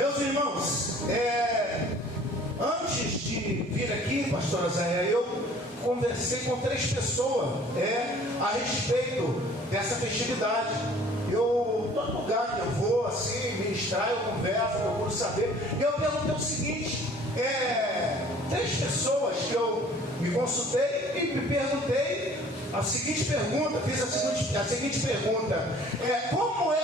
Meus irmãos, antes de vir aqui, pastora Zéia, eu conversei com 3 pessoas a respeito dessa festividade. Todo lugar que eu vou, assim, ministrar, eu converso, eu procuro saber. Eu perguntei o seguinte, 3 pessoas que eu me consultei e me perguntei a seguinte pergunta, fiz a seguinte pergunta: como é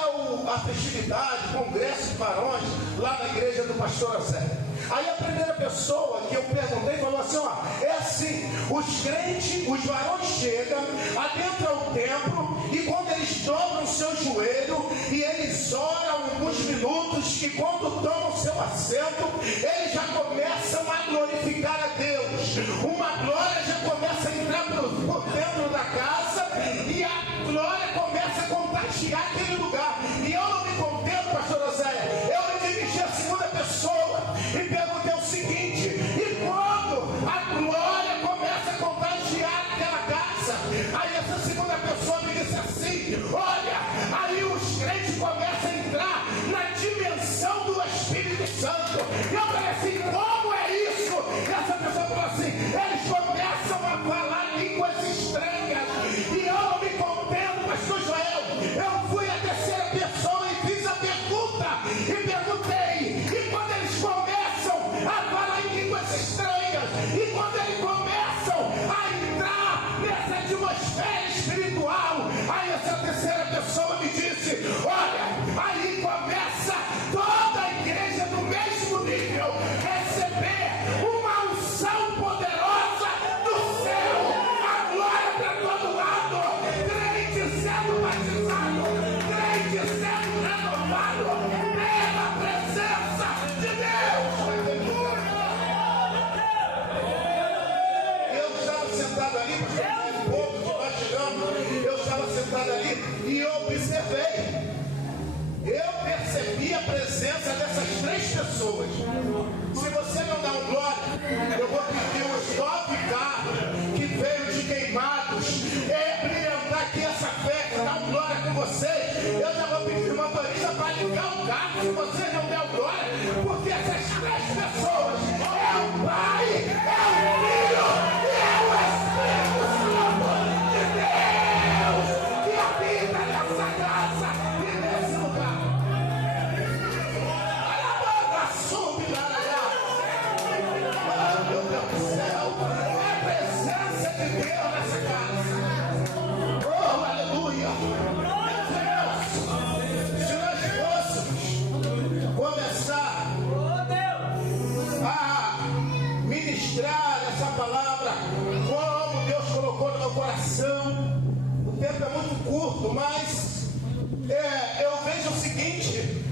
a festividade, o congresso de varões lá na igreja do pastor Zé? Aí a primeira pessoa que eu perguntei falou assim: é assim, os crentes, os varões chegam, adentram o templo, e quando eles dobram o seu joelho e eles oram alguns minutos, e quando tomam seu assento, eles já começam a glorificar a Deus. Uma glória já começa a entrar por dentro da casa, e a glória começa a contagiar aquele lugar. E eu não me contento, pastor Zéia, eu me dirigi à segunda pessoa e perguntei o seguinte: e quando a glória começa a contagiar aquela casa? Aí essa segunda pessoa me disse assim: olha, aí os crentes começam a entrar na dimensão do Espírito Santo. E eu falei assim: como é isso? E essa pessoa falou assim: eles começam a falar línguas estranhas. E eu não me contendo, pastor Joel, eu fui a terceira pessoa e fiz a pergunta, e perguntei: e quando eles começam a falar em línguas estranhas, e quando eles começam a entrar nessa atmosfera espiritual? Aí essa terceira pessoa me disse: olha, aí começa toda a igreja do mesmo nível receber uma unção poderosa do céu, a glória para todo lado, crente sendo batizado, crente sendo renovado pela presença de Deus. Eu estava sentado ali, um pouco que nós chegamos, eu estava sentado ali e eu observei. Eu percebi a presença dessas 3 pessoas. Se você não dá um glória, eu vou pedir os 9 carros que veio de Queimados brilhantar aqui essa festa, dar um glória com vocês. Eu já vou pedir uma motorista para ligar o carro, se vocês não der um glória, porque essas 3 pessoas é o Pai, é o Filho e é o Espírito Santo de Deus que habita nessa casa e nesse lugar. Olha a boca, sube lá. Oh, meu Deus do céu, é a presença de Deus nessa casa. Oh, aleluia. Meu Deus, se nós fôssemos começar a ministrar essa palavra como Deus colocou no meu coração, o tempo é muito curto, mas eu vejo o seguinte: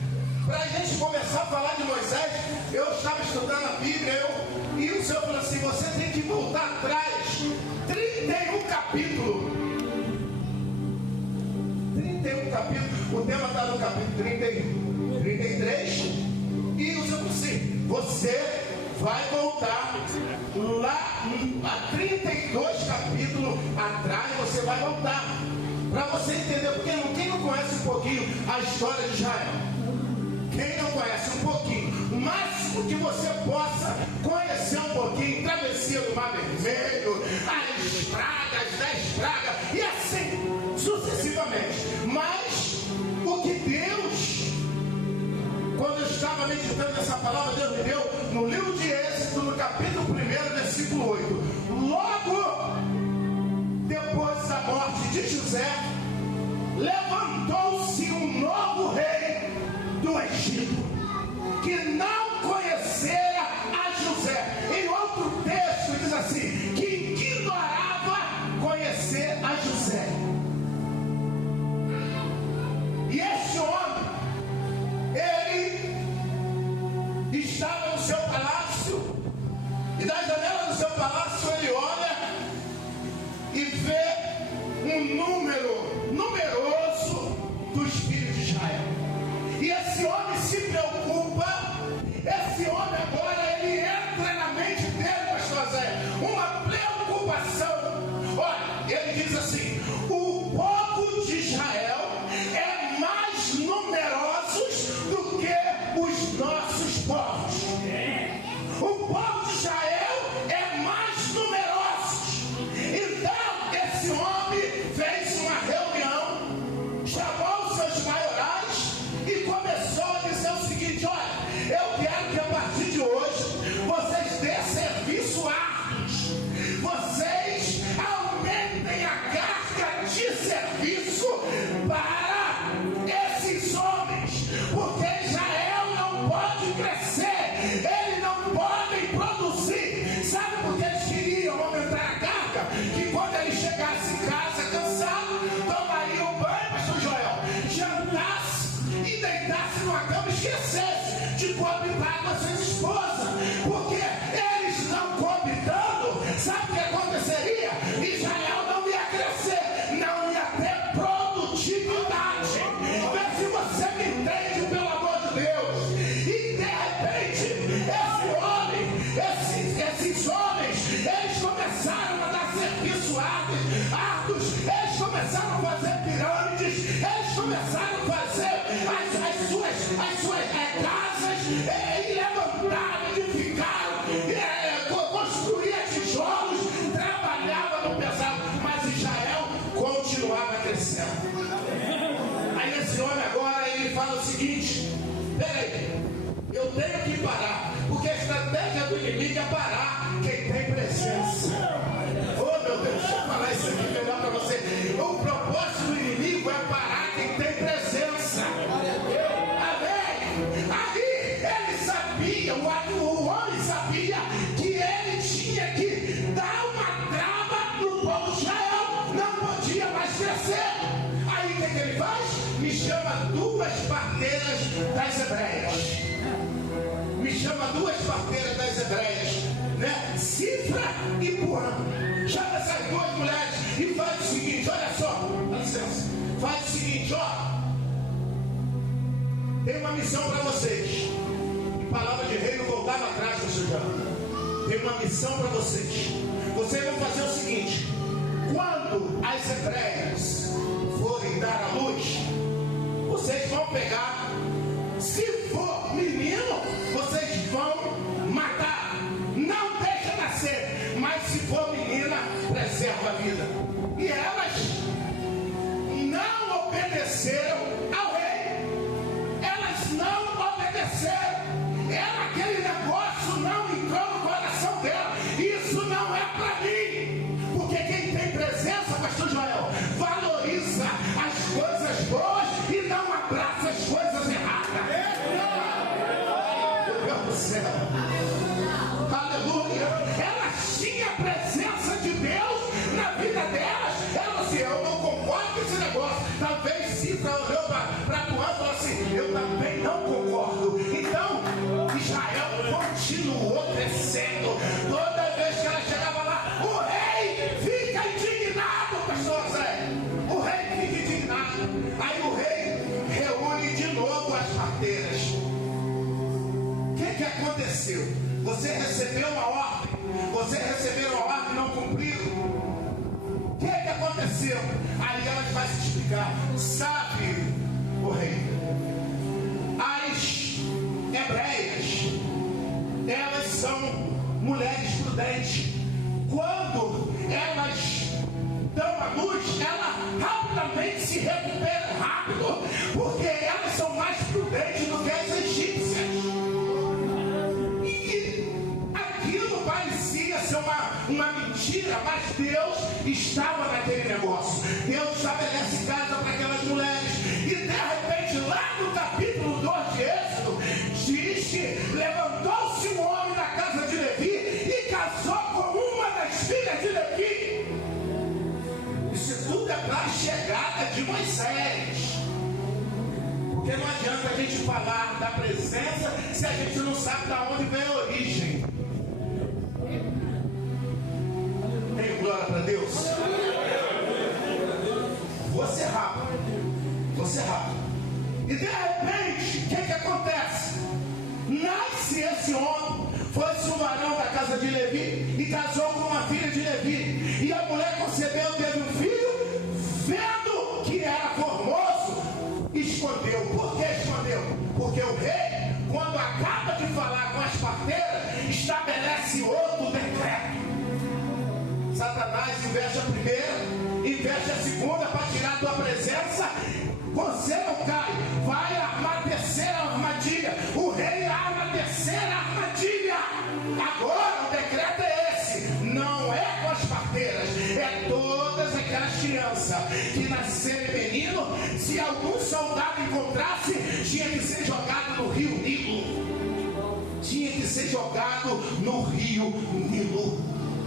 para a gente começar a falar de Moisés, eu estava estudando a Bíblia, e o Senhor falou assim: você tem que voltar atrás 31 capítulos. 31 capítulos, o tema está no capítulo 33, e o Senhor falou assim: você vai voltar lá a 32 capítulos atrás, você vai voltar, para você entender, porque quem não conhece um pouquinho a história de Israel, quem não conhece um pouquinho, o máximo que você possa conhecer um pouquinho, travessia do Mar Vermelho, as pragas, 10 pragas, e assim sucessivamente. Mas o que Deus, quando eu estava meditando nessa palavra, Deus me deu no livro de Êxodo, no capítulo 1, versículo 8. Logo depois da morte de José, levantou-se um novo rei do Egito, que não conhecera a José. Em outro texto diz assim, que ignorava conhecer a José. E este homem, ele estava no seu palácio, e da janela do seu palácio ele olha nossos povos. O povo de Israel é mais numeroso. Então, esse homem fez uma reunião, chamou os seus maiorais e começou a dizer o seguinte: olha, eu quero que a partir de hoje vocês dêem serviço árduos, vocês aumentem a carga de serviço para esses homens, porque Israel não pode crescer, eles não podem produzir. Sabe por que eles queriam aumentar a carga? Que quando eles chegassem em casa cansados, tomariam banho, pastor Joel, jantasse e deitasse numa cama e esquecesse de coabitar com as suas esposas, porque eles não coabitando, sabe o que aconteceria? Israel não ia crescer, não ia ter produtividade. Vê se você me entende, pelo amor de Deus. E de repente, esses homens, eles começaram a dar serviço árduos, eles começaram a fazer pirâmides, eles começaram a fazer as suas casas, e levantaram, edificaram, construíam tijolos, trabalhavam no pesado, mas Israel continuava crescendo. Aí esse homem agora, ele fala o seguinte: peraí, eu tenho que parar, porque a estratégia do inimigo é parar quem tem presença. Oh meu Deus, deixa eu falar isso aqui melhor para você. O propósito do inimigo é parar quem tem presença. Amém? Aí ele sabia, o homem sabia que ele tinha que dar uma trava no povo de Israel, não podia mais crescer. Aí o que ele faz? Me chama duas parteiras das hebreias. Me chama duas parteiras das hebreias, né? Cifra e Puã. Chama essas duas mulheres e faz o seguinte: olha só, dá licença, faz o seguinte, ó. Tem uma missão para vocês. E palavra de rei não voltava atrás, pastor João. Tem uma missão para vocês. Vocês vão fazer o seguinte: quando as hebreias forem dar a luz, vocês vão pegar. Se for menino, vocês vão matar. Não deixa nascer. Mas se for menina, preserva a vida. E elas não obedeceram ao rei. Elas não obedeceram. Aquele negócio não entrou no coração dela. Isso não é para mim. Porque quem tem presença, pastor Joel, valoriza as coisas boas e não abraça as coisas erradas. Meu Deus do céu. Aleluia. Elas tinham a presença de Deus na vida delas. Elas assim: eu não concordo com esse negócio. Talvez Cifra olhou para Puã e falou assim: eu também não concordo. Então Israel continuou crescendo. Toda vez que ela chegava lá, o rei fica indignado, pastor Zé. O rei fica indignado. Aí o rei reúne de novo as parteiras. O que aconteceu? Você recebeu uma ordem. Você recebeu uma ordem e não cumpriu. O que aconteceu? Aí ela vai se explicar. Sabe, o rei, as hebreias, elas são mulheres prudentes. Quando elas dão a luz, elas rapidamente se recuperam rápido, porque elas são mais prudentes do que as egípcias. E aquilo parecia ser uma mentira, mas Deus estava naquele negócio. Deus estabelece casa para aquelas mulheres. E de repente, lá no capítulo 2 de Êxodo, diz que levantou-se um homem da casa de Levi e casou com uma das filhas de Levi. Isso tudo é para a chegada de Moisés. Porque não adianta a gente falar da presença se a gente não sabe de onde vem a origem. Tem glória para Deus. Vou ser rápido. E de repente, o que acontece? Nasce esse homem, foi-se um varão da casa de Levi e casou com uma filha de Levi. E a mulher concebeu, teve um filho, vendo que era formoso, escondeu. Por que escondeu? Porque o rei, quando a casa segunda para tirar a tua presença, você não cai. Vai armar a terceira armadilha. O rei arma a terceira armadilha. Agora o decreto é esse. Não é com as parteiras, é todas aquelas crianças que nascerem menino. Se algum soldado encontrasse, tinha que ser jogado no rio Nilo. Tinha que ser jogado no rio Nilo.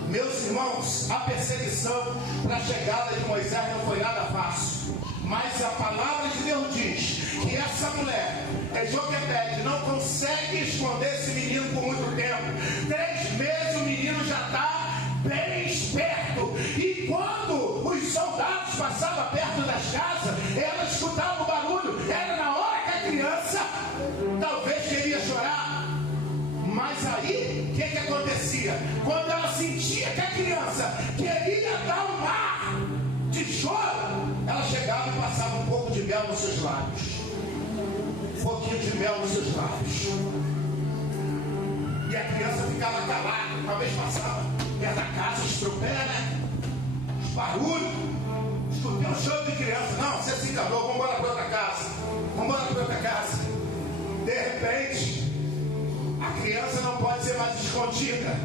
Meus irmãos, a perseguição para a chegada de Moisés não foi nada fácil. Mas a palavra de Deus diz que essa mulher, Joquebede, não consegue esconder esse menino por muito tempo. 3 meses o menino já está bem esperto. E quando os soldados passavam perto das casas, ela escutava o barulho. Era na hora que a criança talvez queria chorar. Mas aí, o que acontecia? Quando ela sentia que a criança queria dar um mar de choro, ela chegava e passava um pouco de mel nos seus lábios. Um pouquinho de mel nos seus lábios. E a criança ficava calada. Uma vez passava perto da casa, os tropés, né? Os barulhos. Escutei um choro de criança. Não, você se enganou, vamos embora para outra casa. Vamos embora para outra casa. De repente, a criança não pode ser mais escondida.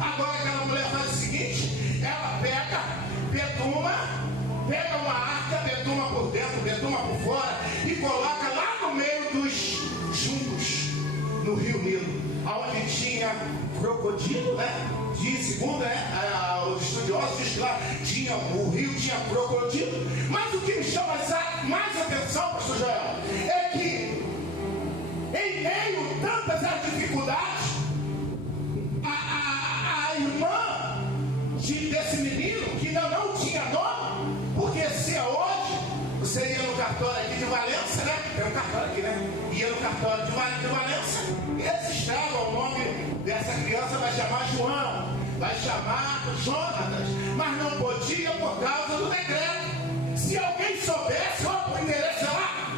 Agora aquela mulher faz o seguinte: ela pega uma arca, betuma por dentro, betuma por fora e coloca lá no meio dos juncos, no rio Nilo, onde tinha crocodilo, né? Segundo os estudiosos dizem que lá o rio tinha crocodilo. Mas o que me chama mais atenção, pastor Joel, é que em meio a tantas as dificuldades, a irmã desse menino, que não tinha nome, porque se é hoje, você ia no cartório aqui de Valença, né? Tem um cartório aqui, né? Ia no cartório de Valença, e registrava o nome dessa criança, vai chamar João, vai chamar Jonatas, mas não podia por causa do decreto. Se alguém soubesse, o endereço é lá,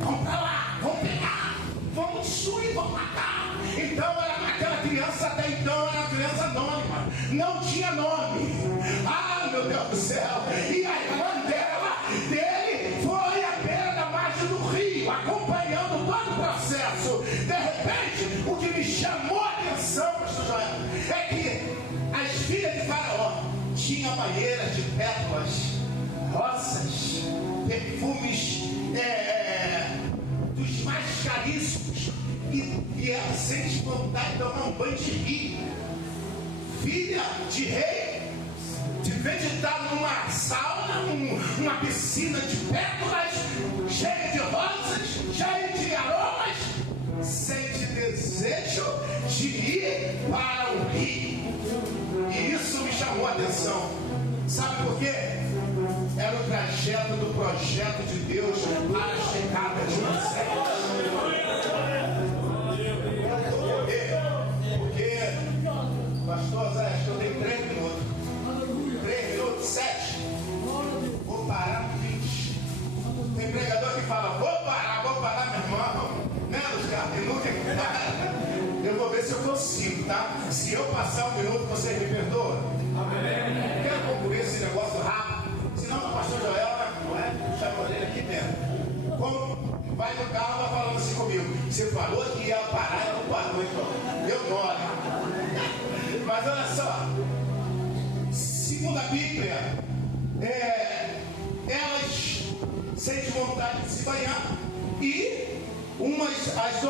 vamos para lá, vamos pegar, vamos destruir, vamos matar. Então aquela criança até então era uma criança anônima, não tinha nome. Ah, meu Deus do céu! E a irmã dele foi à beira da margem do rio, acompanhando todo o processo. De repente, o que me chamou a atenção, pastor Joel, é que as filhas de Faraó tinham banheiras de pétalas, rosas, perfumes dos mais caríssimos. E ela sente vontade de tomar um banho de rio. Filha de rei, de vez de estar numa sauna, uma piscina de pétalas, cheia de rosas, cheia de aromas, sente desejo de ir para o rio. E isso me chamou a atenção. Sabe por quê? Era o trajeto do projeto de Deus para a chegada de Moisés. Pastor Zé, acho que eu tenho 3 minutos. 3 minutos, 7. Vou parar no 20. Tem pregador que fala, vou parar, meu irmão. Né, Luciano? Tem nunca que para. Eu vou ver se eu consigo, tá? Se eu passar 1 minuto, você me perdoa? Amém. Quero concluir esse negócio rápido. Senão o pastor Joel, não é? Puxar a orelha aqui dentro. Como vai no carro, vai falando assim comigo. Você falou que ia parar e não parou, então. Eu moro. Mas olha só, segundo a Bíblia, elas sentem vontade de se banhar. E as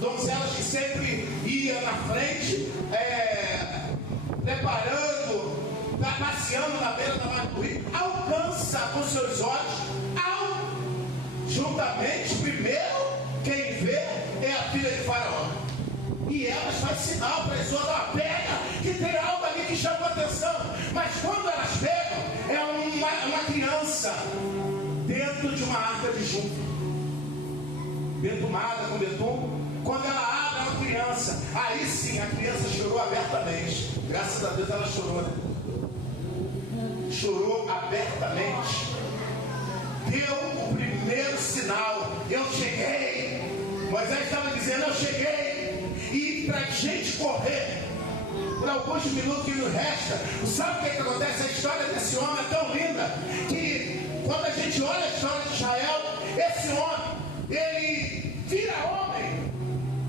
donzelas que sempre iam na frente, preparando, passeando na beira da margem do rio, alcança com seus olhos, juntamente, primeiro, quem vê é a filha de Faraó. E elas fazem sinal para as outras, pega, que tem algo ali que chama a atenção. Mas quando elas pegam, é uma criança dentro de uma arca de junco, betumada com betume. Quando ela abre, é uma criança. Aí sim, a criança chorou abertamente. Graças a Deus ela chorou, né? Chorou abertamente. Deu o primeiro sinal. Eu cheguei. Moisés estava dizendo, eu cheguei. E para a gente correr, por alguns minutos que nos resta, sabe o que acontece? A história desse homem é tão linda que quando a gente olha a história de Israel, esse homem, ele vira homem,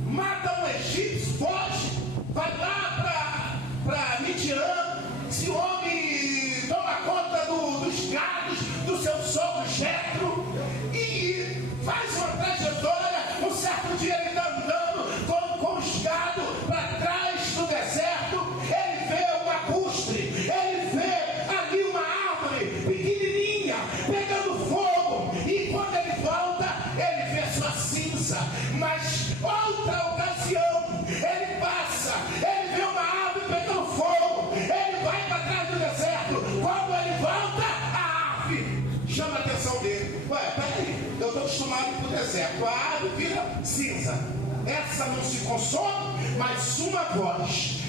mata um egípcio, foge, vai lá para Midian. Esse homem toma conta dos gados do seu sogro Jetro e faz uma trajetória. Um certo dia ele está andando com os gados para trás do deserto. Ele vê um lacustre, ele vê ali uma árvore pequenininha pegando fogo, e quando ele volta ele vê sua cinza. Mas outra ocasião ele passa, ele vê uma árvore pegando fogo, ele vai para trás do deserto. Quando ele volta, a árvore chama a atenção dele. Ué, peraí, eu estou acostumado com o deserto, a árvore vira cinza, essa não se consome. Mas uma voz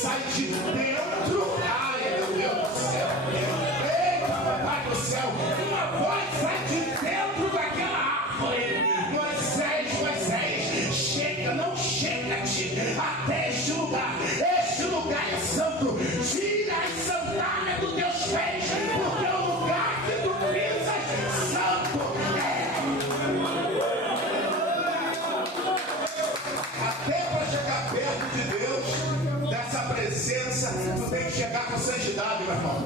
sai de dentro. Ai, meu Deus do céu, eita, papai do céu, uma voz sai de dentro daquela árvore. Moisés, chega, não chega-te até este lugar. Este lugar é santo. Tira as sandálias dos teus pés, porque o lugar que tu pisas santo é. Até para chegar perto de Deus, dessa presença, tu tem que chegar com santidade, meu irmão.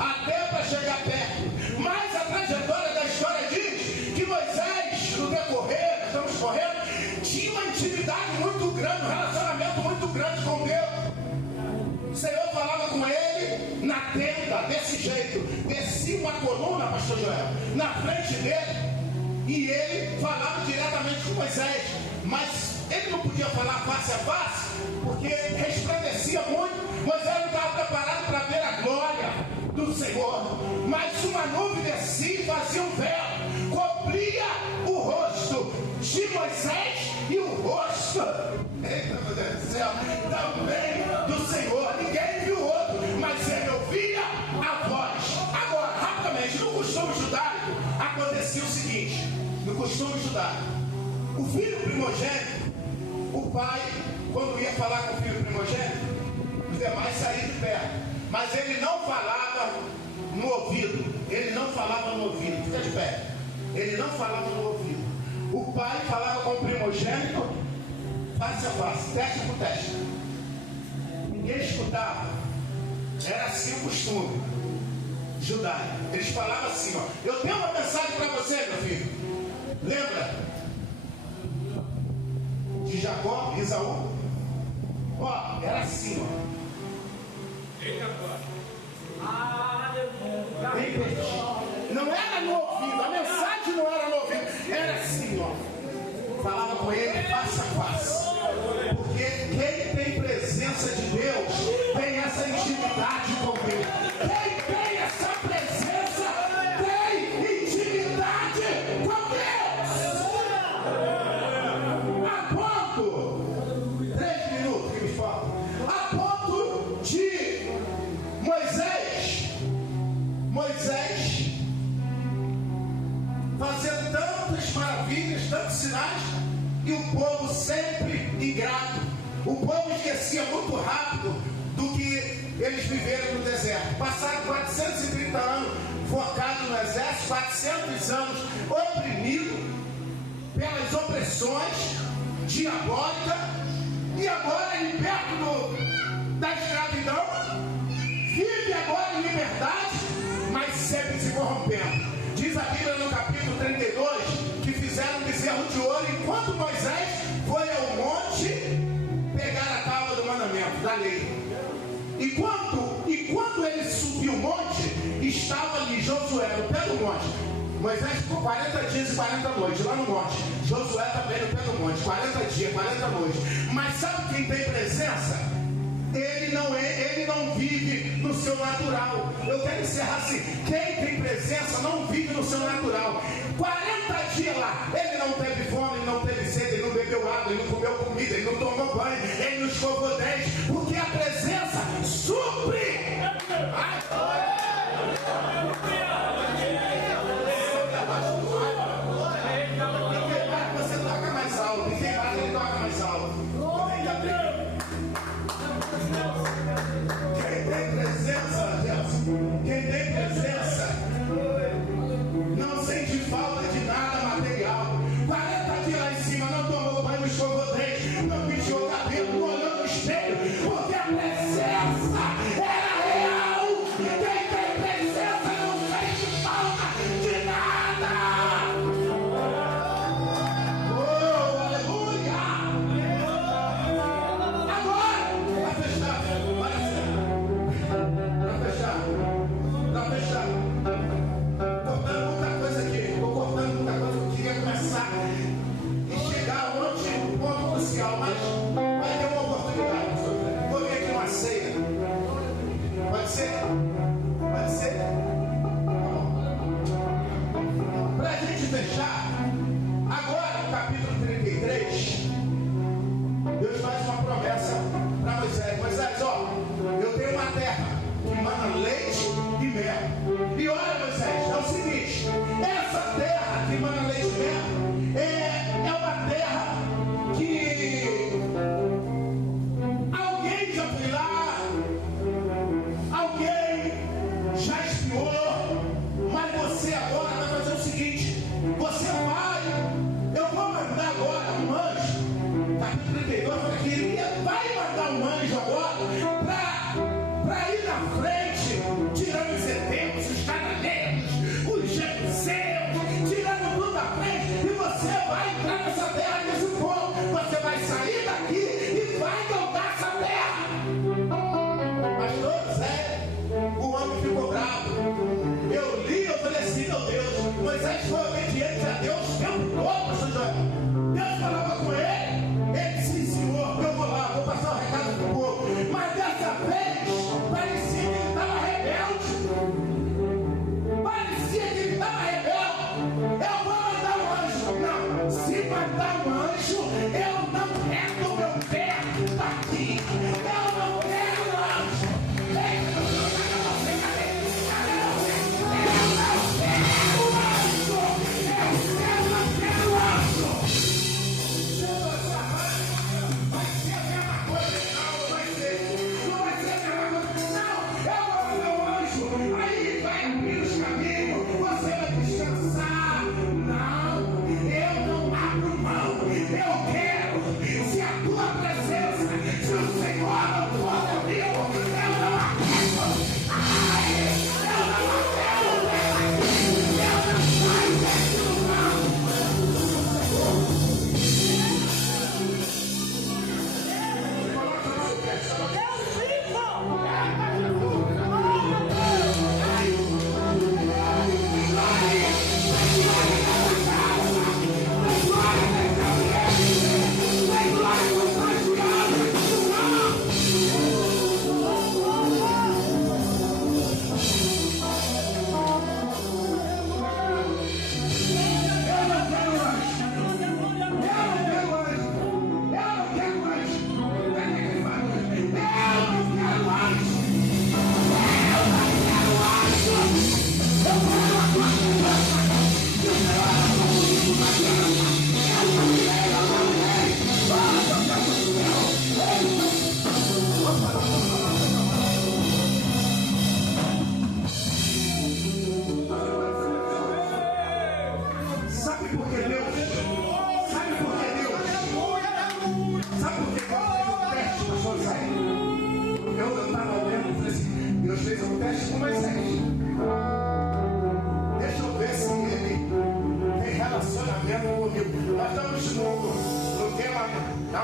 Até para chegar perto. Mas a trajetória da história diz que Moisés, no decorrer, estamos correndo, tinha uma intimidade muito grande, um relacionamento muito grande com Deus. O Senhor falava com ele na tenda, desse jeito. Descia uma coluna, pastor Joel, na frente dele, e ele falava diretamente com Moisés. Mas ele não podia falar face a face, porque resplandecia muito. Moisés não estava preparado para ver a glória do Senhor. Mas uma nuvem descia e fazia um véu, cobria o rosto de Moisés e o rosto, eita, meu Deus do céu, também do Senhor. Ninguém viu o outro, mas ele ouvia a voz. Agora, rapidamente, no costume judaico acontecia o seguinte: no costume judaico, o filho primogênito, o pai, quando ia falar com o filho primogênito, os demais saíam de perto, mas ele não falava no ouvido. Ele não falava no ouvido. Fica de pé. Ele não falava no ouvido. O pai falava com o primogênito face a face, teste por teste. Ninguém escutava. Era assim o costume judaico. Eles falavam assim, ó: eu tenho uma mensagem para você, meu filho. Lembra de Jacó e Esaú? Ó, era assim, ó. Não era no ouvido, a mensagem não era no ouvido, era assim, ó. Falava com ele face a face. Porque quem tem presença de Deus tem essa intimidade com Deus. Quem tem essa presença tem intimidade com Deus. A ponto, 3 minutos que me faltam, a ponto de Moisés fazendo tantas maravilhas, tantos sinais, e o povo sempre ingrato. O povo esquecia muito rápido do que eles viveram no deserto. Passaram 430 anos focados no exército, 400 anos oprimidos pelas opressões diabólicas, e agora liberto da escravidão, vive agora em liberdade, mas sempre se corrompendo. Diz a Bíblia no capítulo 32 que fizeram um bezerro de ouro enquanto Moisés foi ao monte pegar a tábua do mandamento, da lei. E quando ele subiu o monte, estava ali Josué no pé do monte. Moisés ficou 40 dias e 40 noites lá no monte. Josué também no pé do monte, 40 dias, 40 noites. Mas sabe quem tem presença? Ele não vive no seu natural. Eu quero encerrar assim: quem tem presença não vive no seu natural. 40 dias lá, ele não teve fome, ele não teve sede, ele não bebeu água, ele não comeu comida, ele não tomou banho, ele não escovou dentes, porque a presença supre. Você toca mais alto, quem mais ele toca mais alto. matar um anjo, eu não quero meu pé daqui. Eu não quero anjo.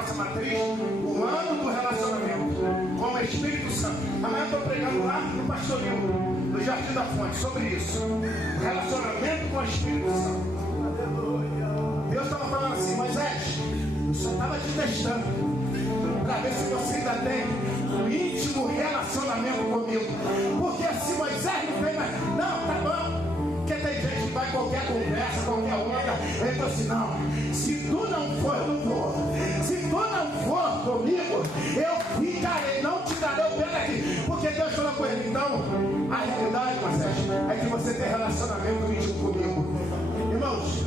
Nossa matriz, o ano do relacionamento com o Espírito Santo. Amanhã eu estou pregando lá no Pastorinho, no Jardim da Fonte, sobre isso. Relacionamento com o Espírito Santo. Deus estava falando assim: Moisés, eu só estava te testando para ver se você ainda tem um íntimo relacionamento comigo. Porque se Moisés não tem mais, não, tá bom. Porque tem gente que vai em qualquer conversa, qualquer outra, ele falou assim: não, se tu não for, eu não vou. Se tu não for comigo, eu ficarei, não tirarei o pé daqui. Porque Deus falou com ele. Então, a realidade, Moisés, é que você tem relacionamento íntimo comigo. Irmãos,